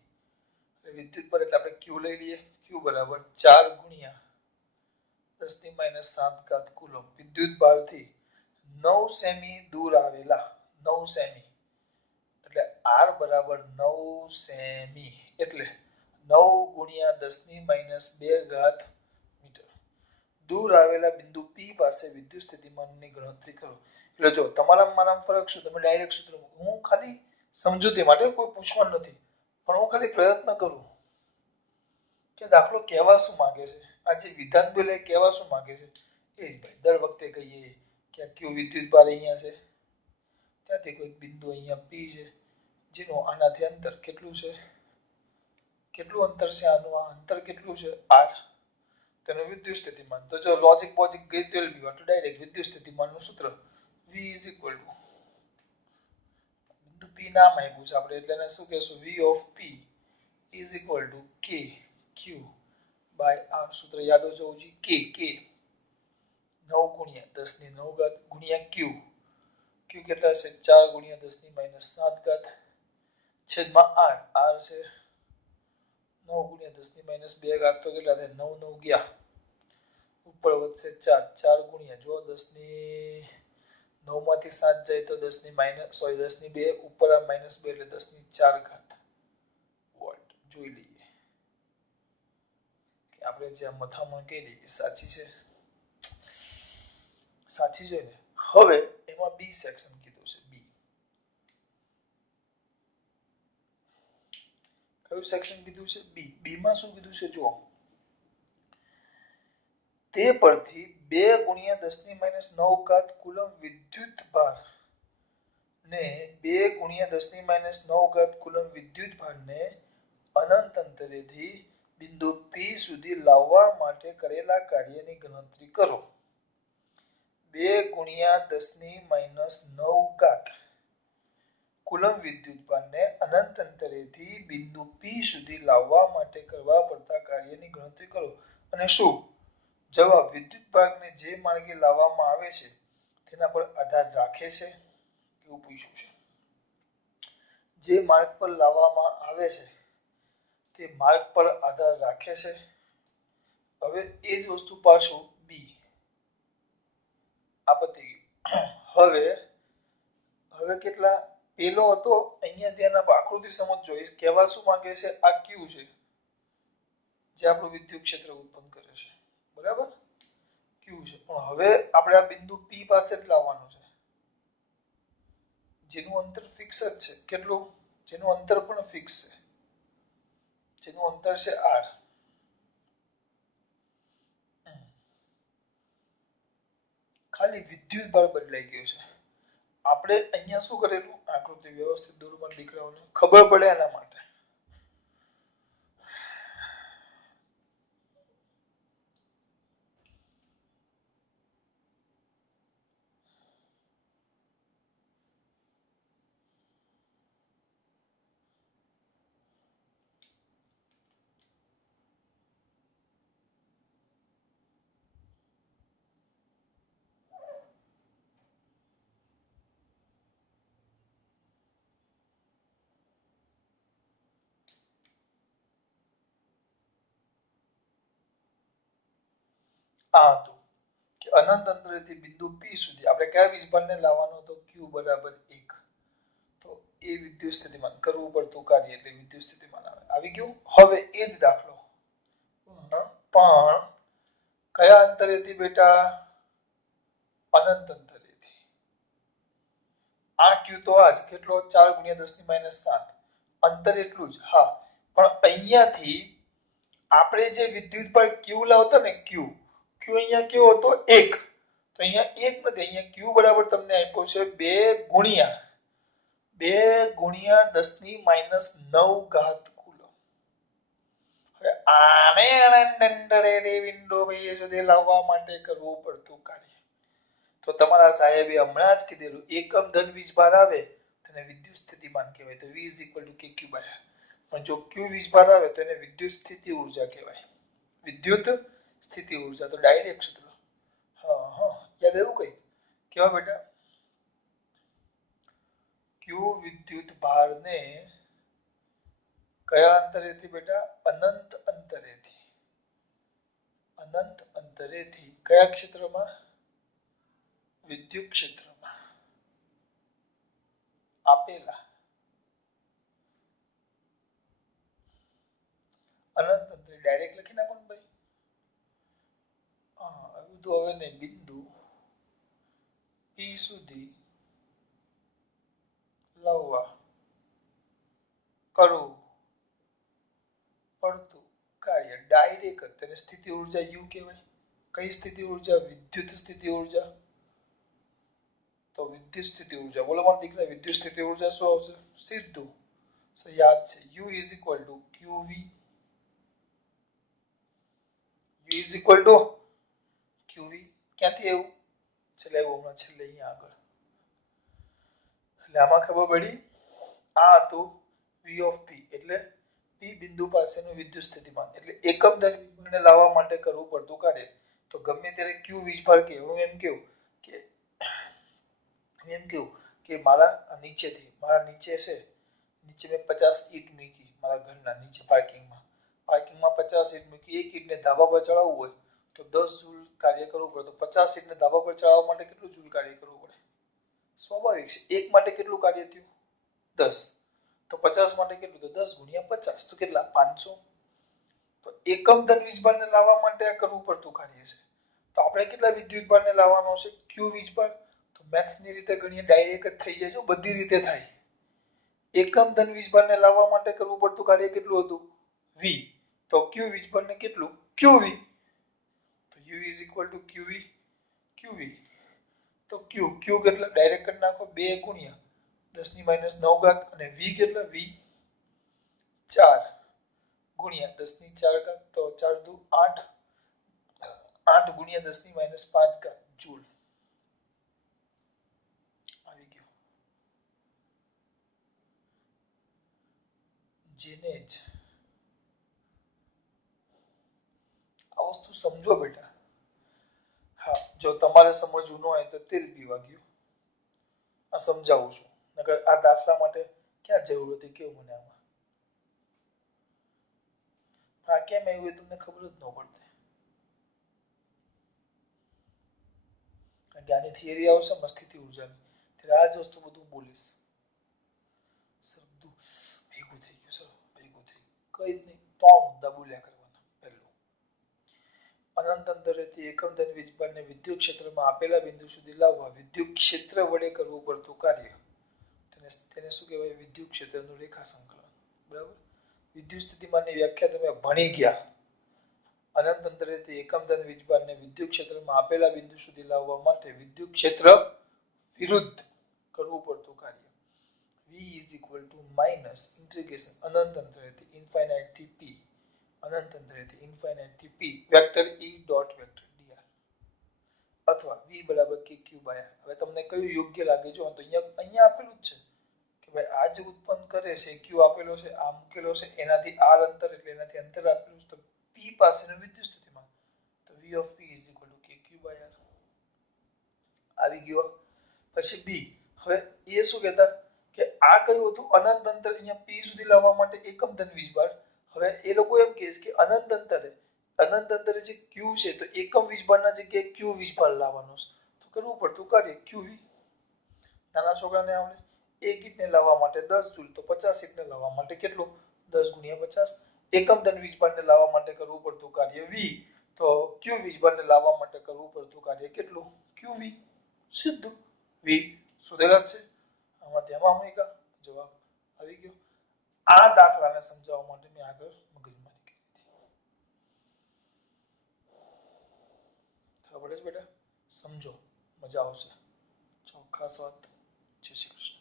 વિદ્યુત પર એટલે આપણે q લઈ લઈએ. q બરાબર 4 ગુણ્યા 10 ની -7 ઘાત કુલમ વિદ્યુત ભારથી 9 સેમી દૂર આવેલા 9 સેમી એટલે r બરાબર 9 સેમી એટલે 9 ગુણ્યા 10 ની -2 ઘાત મીટર દૂર આવેલા બિંદુ P પાસે વિદ્યુત સ્થિતિમાનની ગણતરી કરો. એટલે જો તમારા મારામાં ફરક શું? તમે ડાયરેક્ટ સૂત્ર હું ખાલી સમજૂતી માટે કોઈ પૂછવાનું નથી, પણ હું ખાલી પ્રયત્ન કરું કે દાખલો કહેવા શું માંગે છે. આ જે વિધાન બોલે કહેવા શું માંગે છે એ જ ભાઈ. દર વખતે કહીએ કે ક્યુ વિદ્યુત ભાર અહીંયા છે, ત્યાંથી કોઈ બિંદુ અહીંયા P છે જેનું આનાથી અંતર કેટલું છે? કેટલું અંતર છે આનું? આ અંતર કેટલું છે? r. તેનું વિદ્યુત સ્થિતિમાન. તો જો લોજિક બોજિક ગઈ તેલ બી તો ડાયરેક્ટ વિદ્યુત સ્થિતિમાનનું સૂત્ર v બિંદુ P નામ આપ્યું છે આપણે એટલે એને શું કહેશું? v of P is equal to k q by r. સૂત્ર યાદ હોવું જોઈએ. k 9 ગુણ્યા 10 ની 9 ઘાત ગુણ્યા q. q કેટલા છે? 4 ગુણ્યા 10 ની -7 ઘાત છેદમાં r. r છે 9 ગુણ્યા 10 ની -2 ઘાત તો કેટલા થાય? 9 9 ગયા ઉપર વધશે 4 4 ગુણ્યા જો 10 ની 9 માંથી 7 જાય તો 10 ની 2 ઉપર આ -2 એટલે 10 ની 4 ઘાત વોલ્ટ. જોઈ લઈએ કે આપણે જે મથામણ કરી એ સાચી છે. સાચી છે ને? હવે એમાં બી સેક્શન કીધું છે. બી કયું સેક્શન કીધું છે? બી. બી માં શું કીધું છે? જુઓ, તે પરથી 2 ગુણ્યા 10 ની -9 ઘાત કુલમ વિદ્યુત ભાર ને 2 ગુણ્યા 10 ની -9 ઘાત કુલમ વિદ્યુત ભારને અનંત અંતરેથી બિંદુ P સુધી લાવવા માટે કરેલા કાર્યની ગણતરી કરો. 2 ગુણ્યા 10 ની -9 ઘાત કુલમ વિદ્યુત ભારને અનંત અંતરેથી બિંદુ P સુધી લાવવા માટે કરવા પડતા કાર્યની ગણતરી કરો. અને શું જવાબ વિદ્યુત ભારને જે માર્ગે લાવવામાં આવે છે તેના પર આધાર રાખે છે? એવું પૂછ્યું છે. જે માર્ગ પર લાવવામાં આવે છે તે માર્ગ પર આધાર રાખે છે? હવે એ જ વસ્તુ પાછું બી. આ પતી ગયું. હવે કેટલા પેલો હતો અહીંયા ધ્યાન આપો, આકૃતિ સમજજો. એ કહેવા શું માંગે છે, આ ક્યુ છે જે આપણું વિદ્યુત ક્ષેત્ર ઉત્પન્ન કરે છે, બરાબર, ક્યુ છે. પણ હવે આપણે આ બિંદુ પી પાસે જ લાવવાનું છે, જેનું અંતર ફિક્સ જ છે. કેટલું? જેનું અંતર પણ ફિક્સ છે, જેનું અંતર છે આર. ખાલી વિદ્યુત બળ બદલાઈ ગયું છે. આપણે અહીંયા શું કરેલું, આકૃતિ વ્યવસ્થિત દોરવા દીકરાઓને ખબર પડે એના માટે. આ હતું કે અનંત અંતરેથી બિંદુ પી સુધી આપણે કયા વીજભારને લાવવાનો હતો, ક્યુ બરાબર 1. તો એ વિદ્યુત સ્થિતિમાન કરવું પડતું કાર્ય એટલે વિદ્યુત સ્થિતિમાન આવી ગયું. હવે એ જ દાખલો પણ કયા અંતરેથી બેટા, અનંત અંતરેથી. આ ક્યુ તો આજ કેટલો, 4 × 10⁻7 અંતર એટલું જ. હા, પણ અહીંયાથી આપણે જે વિદ્યુત બળ ક્યુ લાવતા ને, ક્યુ અહીંયા કેવો હતો 1, તો અહીંયા 1 નથી, અહીંયા ક્યુ બરાબર તમને આપ્યો છે 2 × 10⁻9 ઘાત કુલમ. હવે આને અનંતરેથી બિંદુ પી સુધી લાવવા માટે કરવું પડતું કાર્ય. તો તમારા સાહેબે હમણાં જ કીધેલું, એકમ ધન વીજભાર આવે તેને વિદ્યુત સ્થિતિમાન કહેવાય, તો V kQ/r. પણ જો Q વીજભાર આવે તો એને વિદ્યુત સ્થિતિ ઊર્જા કહેવાય, વિદ્યુત સ્થિતિ ઊર્જા. તો ડાયરેક્ટ સૂત્ર. હા હા, યાદ આવ્યું કઈ? કેવા બેટા? Q વિદ્યુત ભારને કયા અંતરેથી બેટા, અનંત અંતરેથી, અનંત અંતરેથી કયા ક્ષેત્રમાં, વિદ્યુત ક્ષેત્રમાં આપેલા અનંત અંતરે ડાયરેક્ટ લખી નાખો ને ભાઈ. હા, બધું હવે ને બિંદુ P સુધી લાવવા કરવું પડતું કાર્ય ડાયરેક્ટ, તેને સ્થિતિ ઊર્જા U કહેવાય. કઈ સ્થિતિ ઊર્જા? વિદ્યુત સ્થિતિ ઊર્જા. તો વિદ્યુત સ્થિતિ ઊર્જા, બોલો મારા દીકરા, વિદ્યુત સ્થિતિ ઊર્જા શું આવશે? સીધું યાદ છે, U QV. U QV. ક્યાંથી આવ્યું? છેલ્લે આવ્યું, હમણાં છેલ્લે અહીંયા આગળ. એટલે આમાં ખબર પડી, આ હતું V એટલે P બિંદુ પાસેનું વિદ્યુત સ્થિતિમાન. એટલે એકમ ધન વીજભારને લાવવા માટે કરવું પડતું કાર્ય. તો ગમે ત્યારે Q વીજભાર કે હું એમ કહું કે મારા નીચેથી, મારા નીચે છે, નીચે મેં 50 ઈંટ મૂકી મારા ઘરના નીચે પાર્કિંગમાં. પાર્કિંગમાં 50 ઈંટ મૂકી, એક ઈંટને ધાબા પર ચડાવવું હોય તો 10 જૂલ કાર્ય કરવું પડે. તો 50 ઈંટને ધાબા પર ચડાવવા માટે કેટલું જૂલ કાર્ય કરવું પડે? સ્વાભાવિક છે. એક માટે કેટલું કાર્ય થયું? 10. તો 50 માટે કેટલું? તો 10 × 50 તો કેટલા? 500. તો એકમ ધન વીજભારને લાવવા માટે આ કરવું પડતું કાર્ય છે. તો આપણે કેટલા વિદ્યુત ભારને લાવવાનો છે? Q વીજભાર. તો મેથ્સની રીતે ગણીએ ડાયરેક્ટ જ થઈ જાય, બધી રીતે થાય. એકમ ધન વીજભારને લાવવા માટે કરવું પડતું કાર્ય કેટલું હતું? V. તો Q વીજભારને કેટલું? QV. તો U QV. તો Q કેટલા? ડાયરેક્ટ કરી નાખો, 2 × 10⁻9 ઘાત. અને V કેટલા? V 4 × 10⁴ ઘાત. તો 4 દુ 8, 8 × 10⁻5 ઘાત જૂલ. આવી ગયો. જેને જ આ વસ્તુ સમજો બેટા. હા, જો તમારે સમજવું ન હોય તો તેલ પીવા ગયું. આ સમજાવું છું, નકર આ દાખલા માટે ક્યાં જરૂર હતી કેવું મને આમાં. આ કેમ આવ્યું એ તમને ખબર જ ન પડતી. કારણ કે આની થિયરી આવશે સ્થિતિ ઊર્જાની, ત્યારે આ જ વસ્તુ બધું બોલીશ. કઈ જ નહીં. 3 મુદ્દા બોલ્યા કરવાના. પહેલું, અનંત અંતરેથી એકમ ધન વીજભારને વિદ્યુત ક્ષેત્રમાં આપેલા બિંદુ સુધી લાવવા વિદ્યુત ક્ષેત્ર વડે કરવું પડતું કાર્ય. તેને શું કહેવાય? વિદ્યુત ક્ષેત્રનું રેખા સંકલન. બરાબર. વિદ્યુત સ્થિતિમાનની વ્યાખ્યા તમે ભણી ગયા. અનંત અંતરેથી એકમ ધન વીજભારને વિદ્યુત ક્ષેત્રમાં આપેલા બિંદુ સુધી લાવવા માટે વિદ્યુત ક્ષેત્ર વિરુદ્ધ કરવું પડતું કાર્ય. V is equal to minus integration અનંત અંતરેથી infinite થી p, અનંત અંતરેથી infinite થી p vector E dot vector dr અથવા V બરાબર kq by r. હવે તમને કયું યોગ્ય લાગે? જો તો અહીંયા આપેલું જ છે કે ભાઈ આ જે ઉત્પન્ન કરે છે q આપેલો છે, આ મૂકેલો છે, એનાથી r અંતર એટલે એનાથી અંતર આપેલું છે, તો p પાસેનું વિદ્યુત સ્થિતિમાન, તો V of p is equal to kq by r આવી ગયો. પછી b, હવે એ શું કહેતા કે આ કયું હતું? અનંત અંતર. અહીંયા p સુધી લાવવા માટે એકમ ધન વીજભાર. હવે એ લોકો એમ કહે છે કે અનંત અંતરે જે q છે તો એકમ વીજભારના જગ્યાએ q વીજભાર લાવવાનો છે, તો કરવું પડતું કાર્ય qv. નાના છોકરાને આવડે. 1 ઈંટને લાવવા માટે 10 જૂલ, તો 50 ઈંટને લાવવા માટે કેટલું? 10 ગુણ્યા 50. એકમ ધન વીજભારને લાવવા માટે કરવું પડતું કાર્ય v, તો q વીજભારને લાવવા માટે કરવું પડતું કાર્ય કેટલું? qv. સીધું v શોધેલા જ છે. આમાં તેમાં હું જવાબ આવી ગયો. આ દાખલાને સમજાવવા માટે મેં આગળ મગજમારી કરી હતી. ખબર છે બેટા? સમજો, મજા આવશે. ચોક્કસ વાત. જય શ્રી કૃષ્ણ.